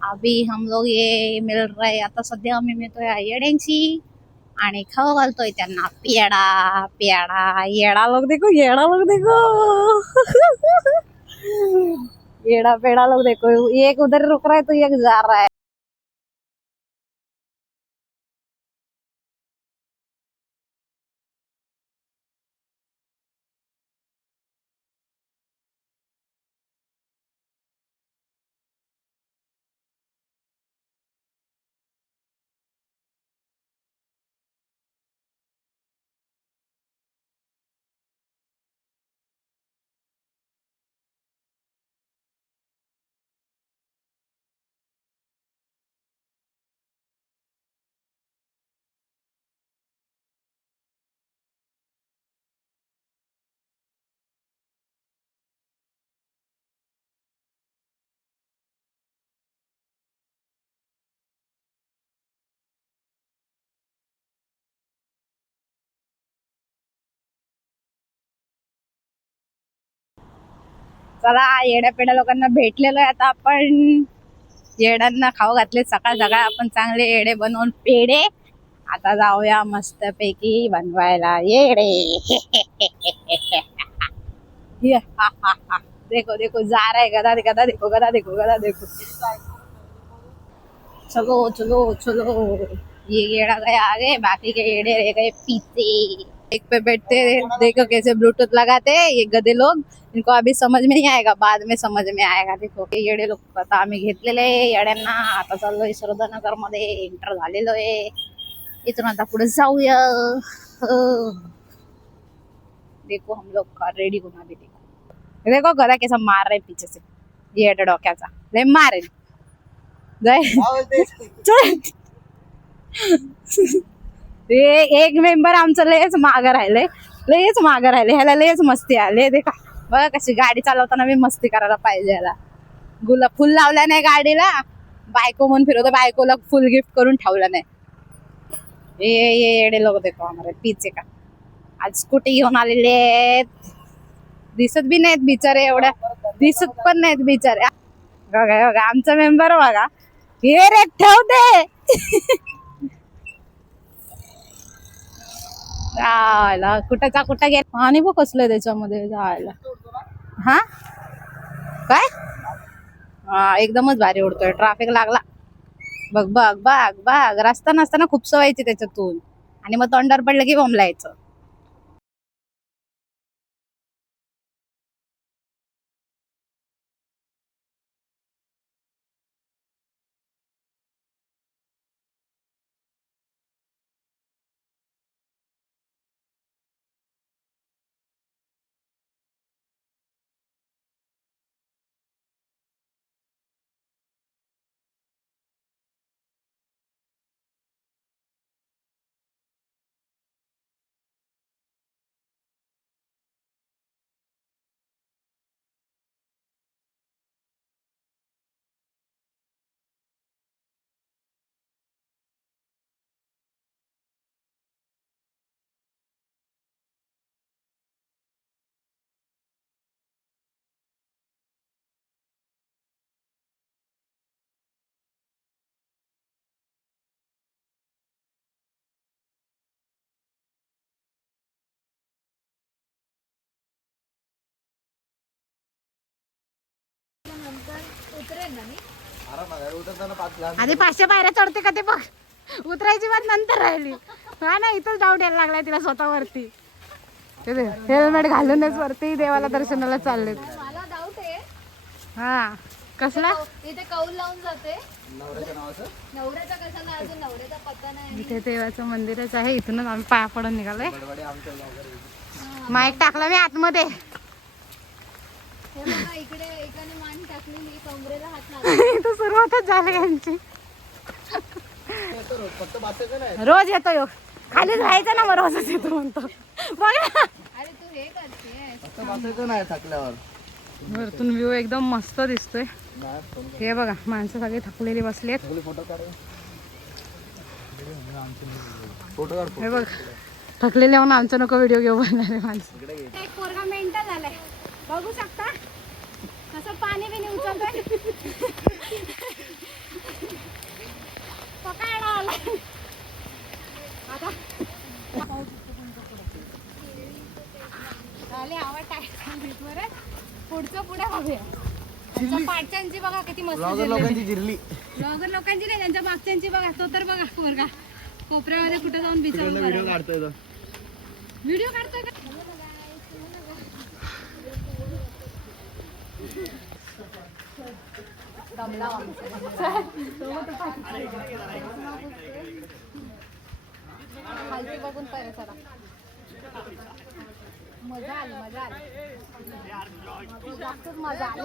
अभी हम लोग ये मिल रहे आता सध्या आम्ही मिळतोय येड्यांची आणि खाऊ घालतोय त्यांना पेडा पेडा येडा लोग देखो येडा पेडा लोग देखो एक उधर रुक रहा है तो एक जा रहा है. चला येड्या पेड्या लोकांना भेटलेलो आहे आता आपण. येड्यांना खाऊ घातले सकाळ सकाळ आपण चांगले येडे बनवून पेढे. आता जाऊया मस्त पैकी बनवायला येडे. देखो देखो जा रहा है गधा गधा देखो गधा देखो गधा देखो. चलो चलो चलो ये येड़ा गया आगे बाकी के येड़े रह गए पीछे. एक पे बैठते देखो कैसे ब्लूटूथ लगाते ये गधे लोग. इनको अभी समझ में नहीं आएगा बाद में समझ में आएगा. देखो येडे लोग आता आम्ही घेतलेले येड्यांना. आता चाललोय श्रद्धानगर मध्ये एंटर झालेलो आहे. इथून आता पुढे जाऊया. देखो हम लोग का रेडी होना भी देखो. देखो गधा कैसा मार रहे पीछे से येडे डोक्याचा लय मारेल. एक मेंबर आमचं लयच मागं राहिले ह्याला लयच मस्ती आले. देखा बघा कशी गाडी चालवताना मी मस्ती करायला पाहिजे. ह्याला गुलाब फुल लावला नाही गाडीला. बायको म्हणून फिरवतो बायकोला फुल गिफ्ट करून ठेवला नाही. ये येडे लोक देखो आम्हाला पीछे का आज स्कूटी घेऊन आलेले आहेत. दिसत बी नाहीत बिचारे एवढ्या दिसत पण नाहीत बिचारे. बघा बघा आमचा मेंबर बघा हे रे ठेवते. जायला कुठंचा कुठं गेला पाणी बघ कसलंय त्याच्यामध्ये जायला. हा काय हा एकदमच भारी उडतोय. ट्रॅफिक लागला बघ बघ बघ बघ. रस्ता नसताना खूप सवयची त्याच्यातून आणि मग तोंडावर पडलं की बोंबलायचं. आधी 500 पायऱ्या चढते का ते बघ. उतरायची बात नंतर राहिली. हा ना इथंच डाऊट यायला लागलाय तिला स्वतःवरती. हेल्मेट घालूनच वरती देवाला दर्शनाला चालले. मला डाऊट आहे. हा कसला इथे कौल लावून जाते नवऱ्याचा कशाला अजून नवऱ्याचा पत्ता नाही. इथे देवाचं मंदिरच आहे. इथूनच आम्ही पाया पडून निघालोय. माईक टाकला मी आतमध्ये. हे बघा इकडे एकाने मान टाकलेली कमरेला हात लागला. इथं सुरुवातच झाली यांची. रोज येतो योग खाली राहायचं ना मग रोजच येतो म्हणतो. बघा अरे तू हे करते नाही थकल्यावर. वरतून व्ह्यू एकदम मस्त दिसतोय. हे बघा माणसं सगळी थकलेली बसली आहेत. हे बघ थकलेले म्हणून आमचं नको व्हिडिओ घेऊ बनणारे माणसं. एक पोरगा मेंटल झालाय बघू शकता कसं पाणी बिनी उचलतोय. पुढचं पुढे बघूया. त्यांच्या पाठच्यांची बघा किती मस्त लोकांची जिरली. ब्लॉगर लोकांची नाही, त्यांच्या मागच्यांची बघा. तो तर बघा पोरगा कोपऱ्यामध्ये कुठे जाऊन बिचारून व्हिडिओ काढतोय तो. व्हिडिओ काढतोय का? खालती बघून पाहिजे सरा. मजा आली मजा आली जास्तच मजा आली.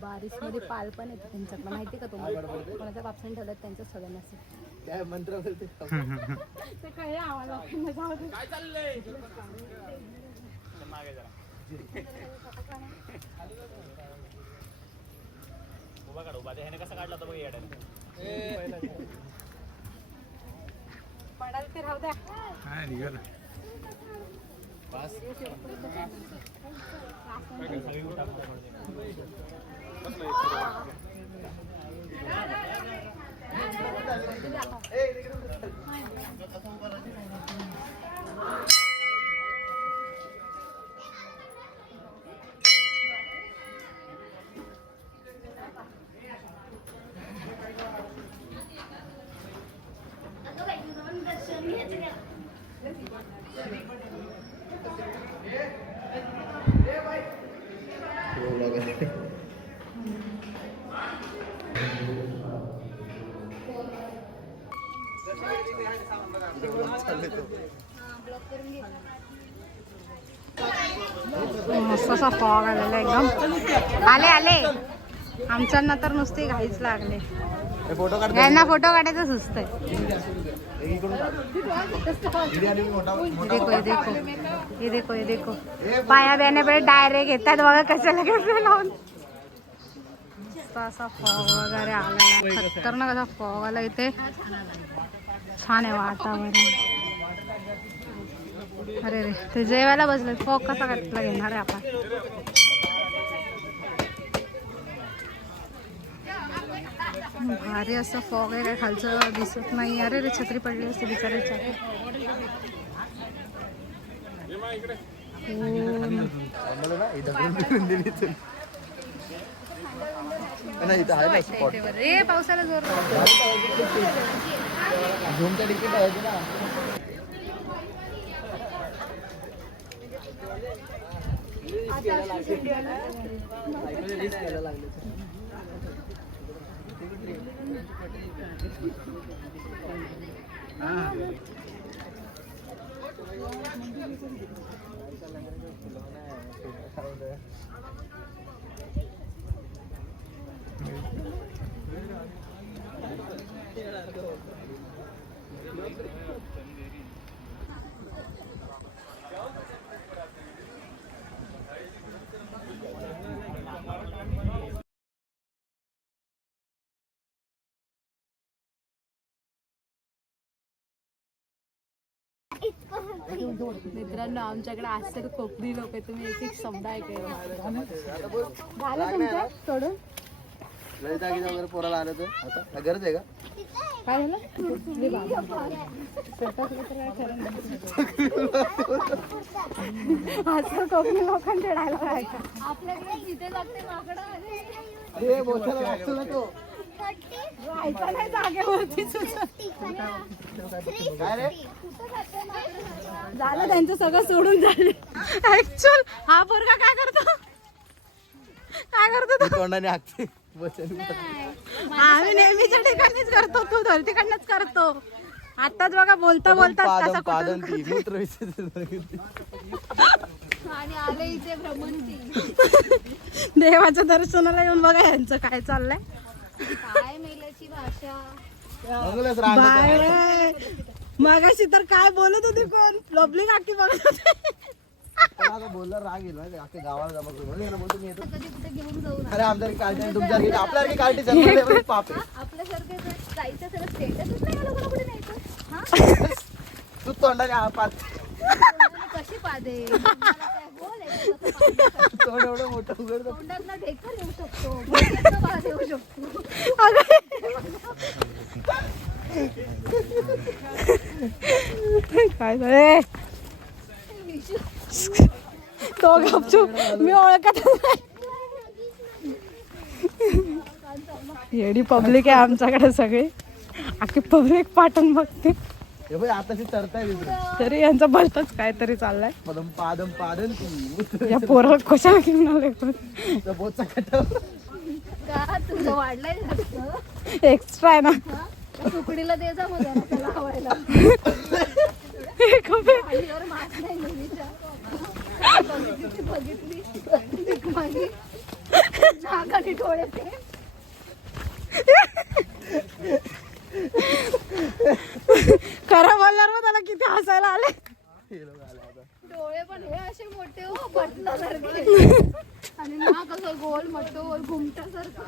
बारिश मध्ये पाल पण येते त्यांच्याकडे माहिती का तुम्हाला? कोणाच्या बापसाने ठेवलं त्यांच्या सगळ्यांना काय मंत्र बोलते. ते कळलं आम्हाला. काय चाललंय उभा काढ उभा ह्याने कसा काढला होता बघ येड्याने. पडाल ते राहू द्या. मस्त असा फॉग आलेला एकदम. आले आले आमच्यांना तर नुसते घाईच लागले. फोटो काढ. यांना फोटो काढायचं सुचतंय. देखो ये देखो ये देखो ये देखो पाया बियाने पहिले डायरेक्ट येतात बघा कशाला कसं लावून. असा फॉग वगैरे आलेला खतरनाक असा फॉग आला इथे. छान आहे वातावरण. अरे रे ते जेवायला बसले. फॉग कसा काटला घेणार आहे आपण. भारी असं फॉग आहे. काय खालचं दिसत नाही. अरे रे छत्री पडली असते बिचारायच्या. रे पावसाला जोर. झोमच्या तिकीट आहे ना. मित्रांनो आमच्याकडे आज तर कोकणी लोक आहे. तुम्ही एक एक शब्द ऐकायला झालं तुमचं सोडून. लय जागी वगैरे पोराला आलं तर आता गरज आहे का? काय झालं? असं कोकणी लोकांचे डायलॉग ऐका. आपल्याकडे जिथे लागते माकडं हे बोटाला लागतो ना तो. ऐका नाही जागेवरती काय रे? झालं त्यांचं सगळं सोडून झालं. ऍक्च्युअल हा पोरगा काय करतो काय करतो तो? तोंडाने हाकते. आम्ही नेहमीच्या ठिकाणीच करतो. तू धरतीकडनंच करतो. आताच बघा बोलता बोलता कसा पादन कुठून ती मूत्र विसर्जन. आणि आले इथे भ्रमंती. देवाच्या दर्शनाला येऊन बघा यांचं काय चाललंय. काय मेल्याची भाषा. मंगलच रांगत आहे. बाय मगाशी तर काय बोलत होती कोण? लबली काकी बघत होती. पण आता बोलला राग येईल माहिती अख्ख्या गावाला जमा करून. म्हणून यांना बोलतो मी येतो. कधी कुठे घेऊन जाऊ ना. अरे आमच्याकडे काळजी नाही तुमच्याकडे आपल्याकडे काळजी जन्मले पाप आहे. आपल्यासारखे जर जायचं सगळं स्टेटसच नाही. मला कुठे न्यायचं. हा तू तोंडाने पाच. कशाला कशी पादे तुम्हाला काय बोल आहे का कसं पादे? तोंड एवढं मोठं उघडतं. तोंडात ना ढेकर येऊ शकतो बोलण्यात ना पाद येऊ शकतो. काय झाले तो गपचूप मी ओळखत नाही. एवढी पब्लिक आहे आमच्याकडे सगळी अख्खी पब्लिक पाठवून बघते हे बाई आताशी चढताय तिकडे. तरी यांचा भलतच काहीतरी चाललाय. पदम पादम पादन तू या पोरं कशाला घेऊन आले पण त्या बोटचा कटावर. का तुझं वाढलंय जास्त एक्स्ट्रा आहे ना. त्या सुकडीला दे जा मग जरा त्याला हवायला. आईवर मात नाही मुलीच्या. बघितली माझी नाकाने डोळे ते. खरं बोलणार मग त्याला किती हसायला आले. डोळे पण हे असे मोठे हो बटलासारखे आणि नाक असं गोल मटोल घुमटासारखं.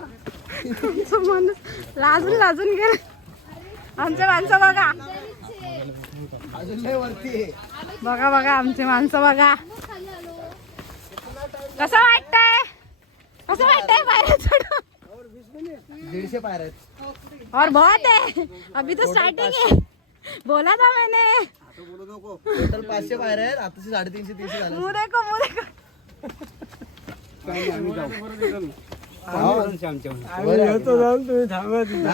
आमचं माणूस लाजून लाजून गेले. आमचे माणसं बघा अजून नाही वरती आहे. बघा बघा आमची माणसं बघा. मग खाली आलो. कसं वाटतंय कसं वाटतंय बाहेर चढून. 150 पायऱ्या आहेत. और बहुत है अभी तो स्टार्टिंग है बोला था मैंने. आता बोलू नको. टोटल 500 पायऱ्या आहेत. आताशी 350-300 झाल्या. मुंह देखो मुंह देखो.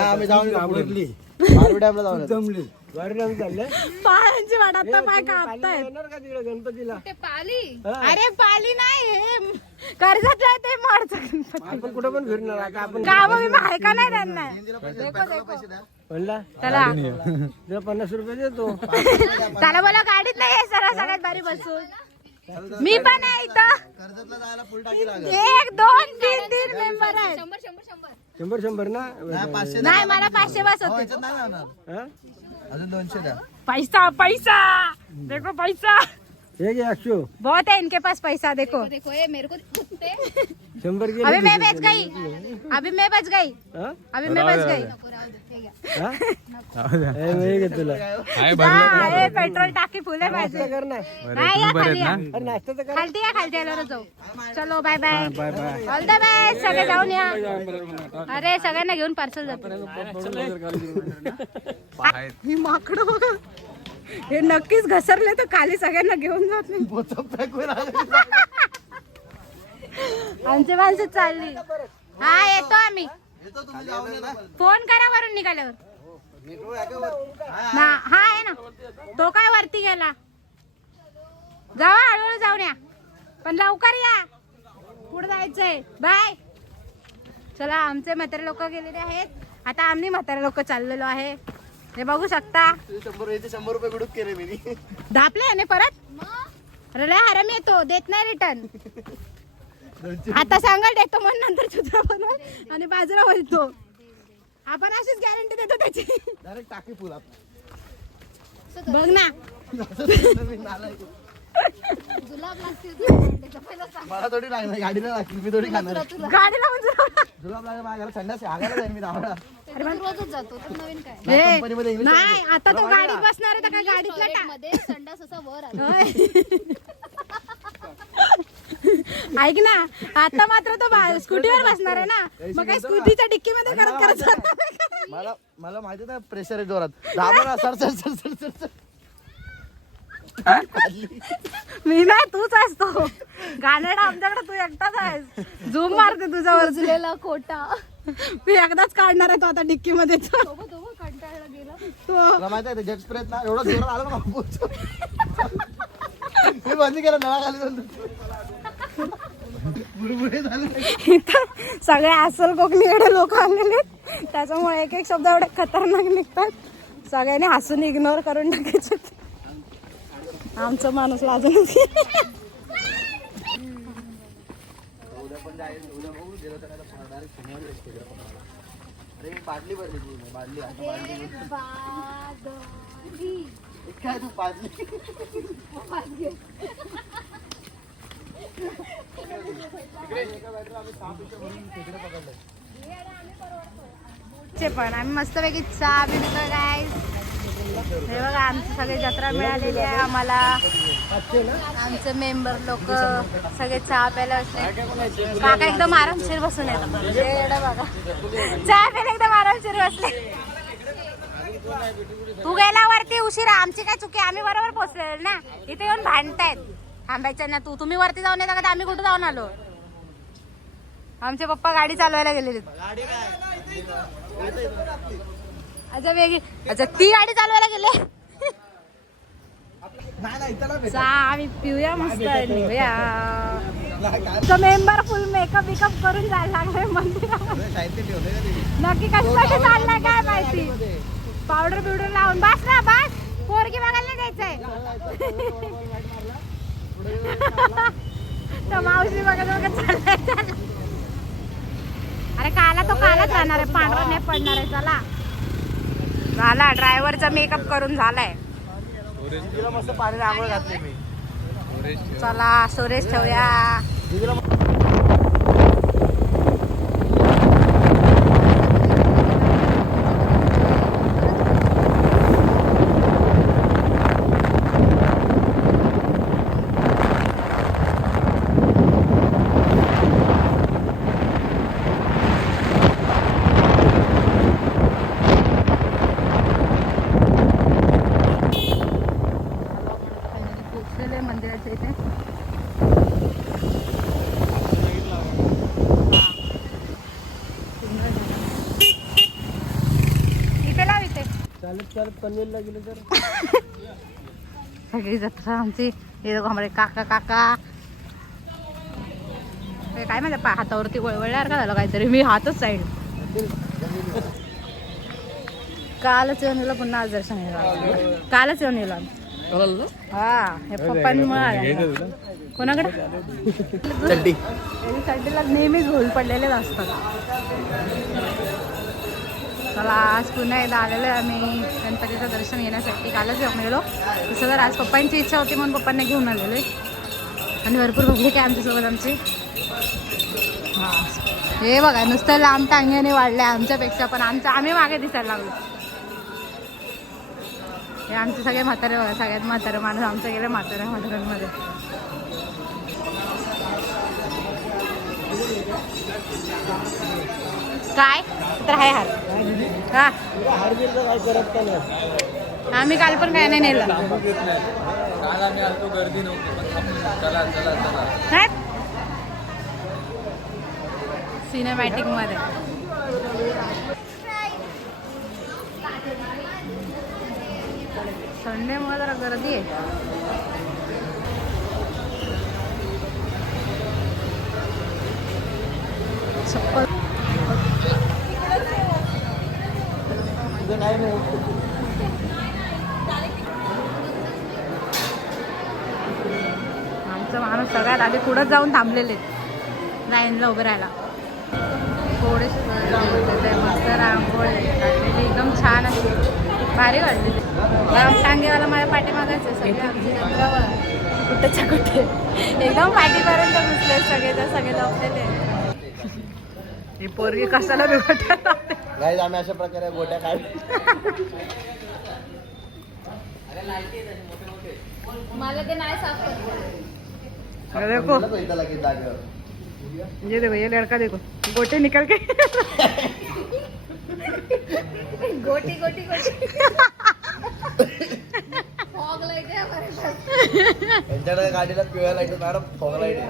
आम्ही जाऊन घाबरली. बारवी डॅमला जाऊन जमली. पायांची वाट आता पाय कापतायत. ते पाली अरे पाली नाही हे कर्जतला आहे ते मारचं. आपण कुठं पण फिरणार आता आपण गाव मी आहे का नाही त्यांना. पैसे द्या. म्हणला चला तुला 50 रुपये देतो. त्याला बोला गाडीत नाही आहे सर सगळ्यात भारी बसून. मी पण आहे इथं. कर्जतला जायला फुल टाकी लागेल. 1 2 3 3 मेंबर आहेत. 100 ना नाही, 500 नाही मला 500 बस हो, होते. याच्यात नाही होणार. हा? अजून 200 द्या. पैसा पैसा देखो पैसा हे घे 100 बहुत है इनके पास पैसा देखो. देखो ये मेरे को कुत्ते 100 गेले अभी मैं बच गई अभी मैं बच गई हा? अभी मैं बच गई. नको राहू दे ते घ्या. हा? हे मी घे तुला जा, हे पेट्रोल टाकी फुल आहे माझी. नाश्ता कर ना. नाही या खाली या. अरे नाश्ता तर कर. खालती आल्यावर जाऊ. चलो bye bye all the best. सगळे जाऊन या. अरे सगळ्यांना घेऊन पार्सल जातो. ही माकडं बघा हे नक्कीच घसरले तर खाली सगळ्यांना घेऊन जात नाही. बोचं फेकून आले. आमची माणसं चालली. हा येतो आम्ही. येतो तुम्ही जाऊन या ना. फोन करा वरून निघाल्यावर. मेट्रो आहे का वर? ना हा आहे ना तो काय वरती गेला. जावा हळूहळू जाऊन या पण लवकर या पुढे जायचंय. बाय. चला आमचे म्हातारे लोक गेलेले आहेत. आता आम्ही म्हातारे लोक चाललेलो आहे. हे बघू शकता. 100 रुपये गुडूप केले मी. धापले आणि परत अरे लय हरामी येतो देत नाही रिटर्न. आता सांगा देतो म्हणून नंतर चित्र बनवून आणि बाजूला बोलतो. आपण अशीच गॅरंटी देतो त्याची. डायरेक्ट टाकी फुल बघ ना जुलाब लागते तुला पहिलं सांग. मला थोडी लागणार गाडीला लागतील. मी थोडी खाणार. गाडीला म्हणजे जुलाब लागला माझ्या घरात संडास आहे. आगायला जाईन मी धावडा. तरी पण रोजच जातो तर नवीन काय नाही, कंपनीमध्ये इंग्लिश नाही आता तो गाडीत बसणार आहे तर काय गाडीतला टाक. मध्ये संडास असा वर आला. ऐक ना आता मात्र तो स्कूटीवर बसणार आहे ना मग काय स्कूटीच्या डिक्कीमध्ये करत करत जाणार. मला माहिती ना प्रेशर आहे जोरात. दाबा ना sir sir sir sir sir sir. मी नाही तूच असतो गाण्याला आमच्याकडे तू एकटाच आहेस. झूम मारते तुझ्यावर. उजलेला खोटा मी एकदाच काढणार आहे तो आता डिक्की मध्ये. सोबत कंटाळला गेला. तो तुला माहिती आहे जेट स्प्रेत ना एवढा जोरात आला ना बापूच. मी बंद केला नळा खाली जाऊन. बुडबुडे झाले. इथं सगळे अस्सल कोकणी एवढे लोक आलेले आहेत. त्याच्यामुळे एक एक शब्द एवढे खतरनाक निघतात. सगळ्यांनी हसून इग्नोर करून टाकायचे. आमचा माणूस लाजून उद्या पण जाईल. उद्या बघू गेलो तर आता पुन्हा डायरेक्ट शनिवारी रस्ते गेलो पुन्हा. अरे बादली भरली तू बादली आता बादली बादली. काय तू बादली पण आम्ही मस्तपैकी चहा पितो गाईस. हे बघा आमची सगळी जत्रा मिळालेली आहे आम्हाला. आमचे मेंबर लोक सगळे चहा प्यायला बसले. काका एकदम आरामशीर बसून येतात. बघा चहा प्यायला एकदम आरामशीर बसले. तू गेला वरती उशिरा, आमची काय चुकी, आम्ही बरोबर पोहोचलेलो ना. इथे येऊन भांडतायत थांबायचं ना. तुम्ही वरती जाऊन येता का, आम्ही कुठे जाऊन आलो. आमचे पप्पा गाडी चालवायला गेलेले. अच्छा वेगळी, अच्छा ती गाडी चालवायला गेले. आम्ही पिऊया मस्त निघूया. तो मेंबर फुल मेकअप बिकअप करून जायला लागलाय मंदिरामध्ये. नक्की कशासाठी चाललाय काय माहिती. पावडर बिवडर लावून बस ना बस. पोरगी बघायला जायचंय. तो मावशी बघत बघत चाललाय. अरे काला तो कालाच राहणार आहे, पांढरा नाही पडणार आहे. चला झाला, ड्रायव्हरचा मेकअप करून झालाय. मस्त पाणी आंघोळ घातली मी. चला स्टोरेज ठेवूया. मंदिराच्या इथे इथे लाव. इथे चालत चालत पनवेलला गेलो तर सगळी जत्रा आमची. हे आम्हाला काका काका हे काय माझ्या हातावरती वळवळल्यावर का झालं काहीतरी. मी हातच साईड. कालच येऊन येलो, पुन्हा आज दर्शन येईल. कालच येऊन येलो हा. हे पप्पांमुळे कोणाकडे चड्डीला नेहमीच भूल पडलेलेच असतात. चला आज पुन्हा एकदा आलेलो आहे आम्ही गणपतीचं दर्शन घेण्यासाठी. कालच येऊन गेलो तसं तर आज पप्पांची इच्छा होती म्हणून पप्पांना घेऊन आलेलो आहे. आणि भरपूर पब्लिक आहे आमच्यासोबत आमची. हां हे बघा नुसतं लांब टांग्याने वाढले आमच्यापेक्षा, पण आम्ही मागे दिसायला लागलो. हे आमचे सगळे म्हातारे बघा, सगळ्यात म्हातारे माणूस आमचं गेले म्हाताऱ्यांमध्ये. काय तर आहे हार का आम्ही काल पण काय नाही नेलं. काय सिनेमॅटिक मध्ये संडे मुळे जरा गर्दी आहे. चप्पल आमचा माणूस सगळ्यात आधी पुढे जाऊन थांबलेले लाईनला उभं राहायला. थोडेसे मस्त रांगोळी काढलेली एकदम छान अशी भारी वाटली. टांगेवाला माझ्या पाठीमागायचं सगळे आमची जत्रावर कुठेच्या कुठे एकदम पाठीपर्यंत घुसले सगळे तर सगळे लपलेले. ही पोरगी कशाला बिघडते. गाईज आम्ही अशा प्रकारे गोट्या काढ. मला ते नाही साफ देखो ये देखो ये लड़का देखो गोटे निकल के गोटी गोटी गोटी फॉग लाईट आहे हमारे पास. यांच्याकडे गाडीला पिवळ्या लाईट मॅडम फॉग लाईट आहे.